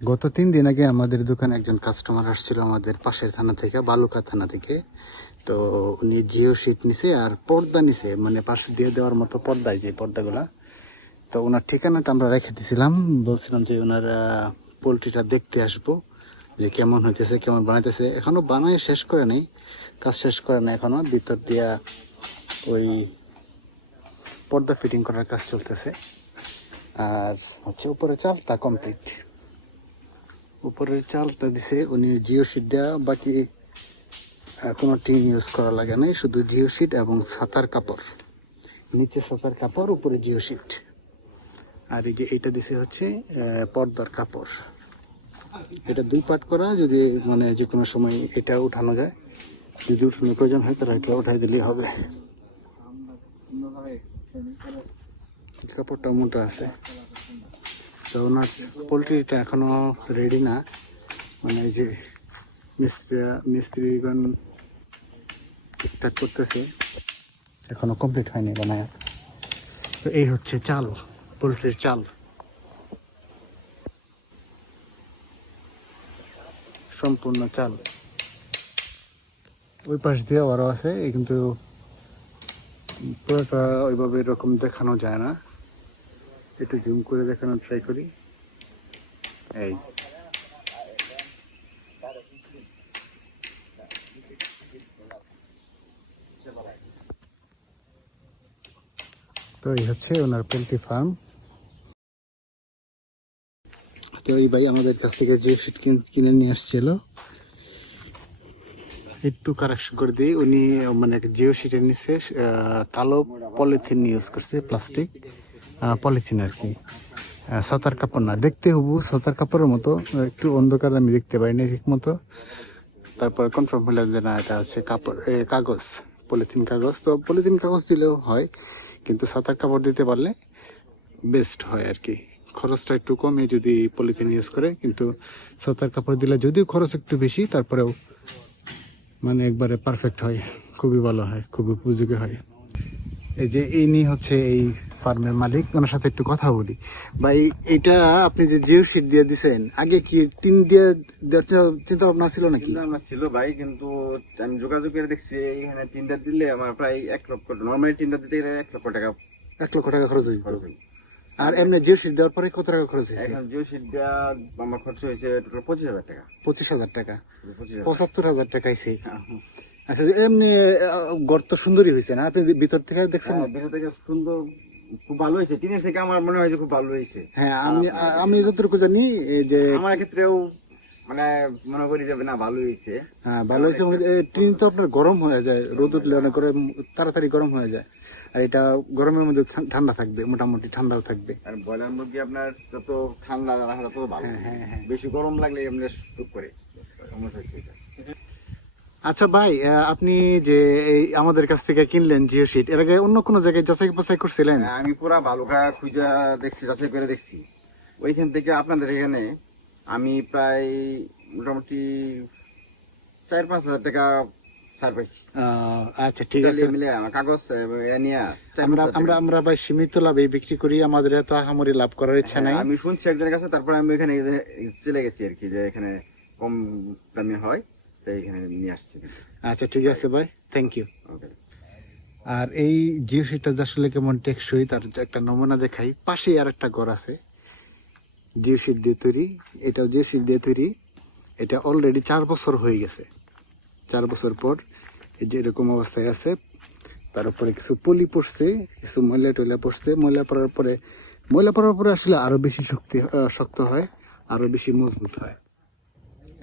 গত 3 দিন আগে আমাদের দোকানে একজন কাস্টমার আসছিল আমাদের পাশের থানা থেকে, বালুকা থানা থেকে। তো উনি জিও শিট নিছে আর পর্দা নিছে, মানে পাশে দিয়ে দেওয়ার মতো পর্দায় যে পর্দাগুলা। তো ওনার ঠিকানাটা আমরা রেখে দিয়েছিলাম, বলছিলাম যে ওনার পোলট্রিটা দেখতে আসবো, যে কেমন হইতেছে, কেমন বানাইতেছে। এখনো বানায় শেষ করে নেই, কাজ শেষ করে না এখনো। ভিতর দিয়া ওই পর্দা ফিটিং করার কাজ চলতেছে। আর হচ্ছে উপরে চালটা কমপ্লিট, উপরের চালটা দিছে উনি জিও শিট দেওয়া, বাকি কোনো টিন ইউজ করা লাগে নাই, শুধু জিও শিট এবং ছাতার কাপড়, নিচে ছাতার কাপড়, উপরে জিও শিট। আর এই যে এইটা দিছে হচ্ছে পর্দার কাপড়। এটা 2 পার্ট করা, যদি মানে যে কোনো সময় এটা উঠানো যায়, যদি উঠানোর প্রয়োজন হয় তাহলে এটা উঠাই দিলেই হবে। কাপড়টা মোটা আছে। তো ওনার পোলট্রিটা এখনো রেডি না, মানে এই যে মিস্ত্রিগণ ঠিকঠাক করতেছে, এখনো কমপ্লিট হয়নি বানায়। তো এই হচ্ছে চাল, পোলট্রির চাল, সম্পূর্ণ চাল। ওই পাশ দিয়ে আরও আছে, কিন্তু পুরোটা ওইভাবে এরকম দেখানো যায় না, একটু জুম করে দেখানোর ট্রাই করি। এই তো এই হচ্ছে ওনার পোলট্রি ফার্ম। তো এই ভাই আমাদের কাছ থেকে যে শিট কিনে নিয়ে আসছিল, একটু কারেকশন করে দিই। উনি মানে জিও শিটের নিচে কালো পলিথিন ইউজ করছে, প্লাস্টিক পলিথিন আর কি, সাতার কাপড় না। দেখতে হবু সাতার কাপড়ের মতো, একটু অন্ধকার আমি দেখতে পাইনি ঠিক মতো। তারপর কনফার্ম হলাম যে না, এটা হচ্ছে কাপড়, কাগজ, পলিথিন কাগজ। তো পলিথিন কাগজ দিলেও হয়, কিন্তু সাতার কাপড় দিতে পারলে বেস্ট হয় আর কি। খরচটা একটু কমে যদি পলিথিন ইউজ করে, কিন্তু সাতার কাপড় দিলে যদিও খরচ একটু বেশি, তারপরেও মানে একবারে পারফেক্ট হয়, খুবই ভালো হয়, খুবই উপযোগী হয়। এই যে ইনি হচ্ছে এই ফার্মের মালিক, ওনার সাথে একটু কথা বলি। ভাই, এইটা আপনি যে জিও শিট দিয়ে দিছেন, আগে কি টিন দিয়ে দেওয়ার চিন্তা ভাবনা ছিল নাকি? চিন্তা ভাবনা ছিল ভাই, কিন্তু আমি যোগাযোগ করে দেখছি এখানে টিনটা দিলে আমার প্রায় 1 লক্ষ, নর্মালি টিনটা দিতে গেলে 1 লক্ষ টাকা 1 লক্ষ টাকা খরচ হয়েছে। খরচ হয়েছে। আর এমনি জিও শিট দেওয়ার পরে কত টাকা খরচ হয়েছে? এখন জিও শিট দেওয়া আমার খরচ হয়েছে টোটাল 25,000 টাকা। 25,000 টাকা? 25,000। 75,000 টাকা আইছে। আচ্ছা, এমনি গর্ত সুন্দরই হয়েছে না? আপনি ভিতর থেকে দেখছেন? ভিতর থেকে সুন্দর, খুব ভালো হয়েছে। টিনের থেকে আমার মনে হয় যে খুব ভালো হয়েছে। হ্যাঁ, আমি যতটুকু জানি এই যে আমার ক্ষেত্রেও মানে মনে করি যাবে না, ভালো হয়েছে। হ্যাঁ ভালো হয়েছে। টিন তো আপনার গরম হয়ে যায়, রোদ উঠলে অনেক করে তাড়াতাড়ি গরম হয়ে যায়। আর এটা গরমের মধ্যে ঠান্ডা থাকবে, মোটামুটি ঠান্ডাও থাকবে। আর ব্রয়লার মুরগি আপনার যত ঠান্ডা রাখা তত ভালো। হ্যাঁ হ্যাঁ হ্যাঁ। বেশি গরম লাগলে এমনি টুক করে সমস্যা হচ্ছে এটা। আচ্ছা ভাই, আপনি যে এই আমাদের কাছ থেকে কিনলেন জিও শিট, এর আগে অন্য কোনো জায়গায় যাচাই বাছাই করছিলেন? আমি পুরা বালুকা খুঁজা দেখছি, যাচাই করে দেখছি। ওইখান থেকে আপনাদের এখানে আমি প্রায় মোটামুটি 4-5 হাজার টাকা ছাড় পাইছি। আচ্ছা ঠিক আছে। মিলে আমার কাগজ নিয়ে আমরা ভাই সীমিত লাভে বিক্রি করি, আমাদের এত আহামরি লাভ করার ইচ্ছা নাই। আমি শুনছি একজনের কাছে, তারপরে আমি ওইখানে চলে গেছি আর কি, যে এখানে কম দামে হয়, তাই এখানে নিয়ে আসছি। আচ্ছা ঠিক আছে ভাই, থ্যাংক ইউ। ওকে। আর এই জিও শিটটা আসলে কেমন টেকসই তার একটা নমুনা দেখাই। পাশেই আর একটা ঘর আছে জিও শিট দিয়ে তৈরি, এটাও জিও শিট দিয়ে তৈরি। এটা অলরেডি 4 বছর হয়ে গেছে। 4 বছর পর এই যে এরকম অবস্থায় আছে। তার উপরে কিছু পলি পড়ছে, কিছু ময়লা টয়লা পড়ছে। ময়লা পড়ার পরে আসলে আরো বেশি শক্ত হয়, আরো বেশি মজবুত হয়।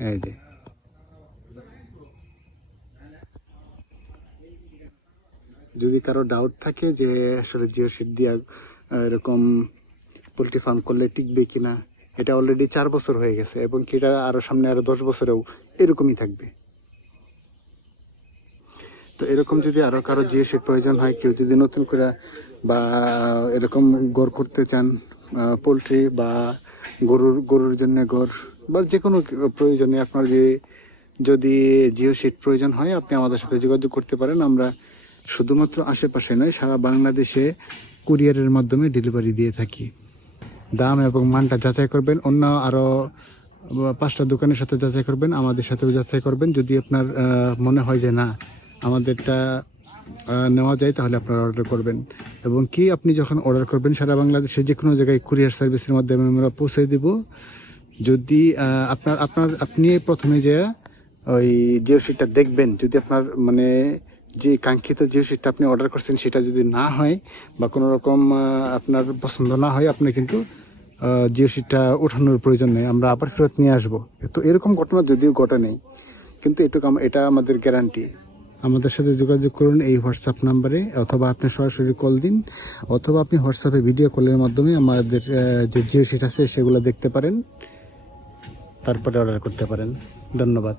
এই যে যদি কারো ডাউট থাকে যে আসলে জিও শিট দিয়া এরকম পোলট্রি ফার্ম করলে টিকবে কিনা, এটা অলরেডি 4 বছর হয়ে গেছে, এবং এটা আরো সামনে আরো 10 বছরেও এরকমই থাকবে। তো এরকম যদি আরো কারো জিও শিট প্রয়োজন হয়, কেউ যদি নতুন করে বা এরকম ঘর করতে চান, পোলট্রি বা গরুর জন্য ঘর বা যে কোনো প্রয়োজনে আপনার যদি জিও শিট প্রয়োজন হয়, আপনি আমাদের সাথে যোগাযোগ করতে পারেন। আমরা শুধুমাত্র আশেপাশে নয়, সারা বাংলাদেশে কুরিয়ারের মাধ্যমে ডেলিভারি দিয়ে থাকি। দাম এবং মানটা যাচাই করবেন। অন্য আরো 5টা দোকানের সাথে যাচাই করবেন, আমাদের সাথেও যাচাই করবেন। যদি আপনার মনে হয় যে না আমাদেরটা নেওয়া যায়, তাহলে আপনারা অর্ডার করবেন। এবং কি আপনি যখন অর্ডার করবেন, সারা বাংলাদেশে যে কোনো জায়গায় কুরিয়ার সার্ভিসের মাধ্যমে আমরা পৌঁছে দেব। যদি আপনি প্রথমে যে ওই জিও শিটটা দেখবেন, যদি আপনার মানে যে কাঙ্ক্ষিত জিও শিটটা আপনি অর্ডার করছেন সেটা যদি না হয় বা কোনো রকম আপনার পছন্দ না হয়, আপনি কিন্তু জিও শিটটা ওঠানোর প্রয়োজন নেই, আমরা আবার ফেরত নিয়ে আসবো। তো এরকম ঘটনা যদিও ঘটে নেই, কিন্তু এটা আমাদের গ্যারান্টি। আমাদের সাথে যোগাযোগ করুন এই হোয়াটসঅ্যাপ নাম্বারে, অথবা আপনি সরাসরি কল দিন, অথবা আপনি হোয়াটসঅ্যাপে ভিডিও কলের মাধ্যমে আমাদের যে জিও শিট আছে সেগুলো দেখতে পারেন, তারপরে অর্ডার করতে পারেন। ধন্যবাদ।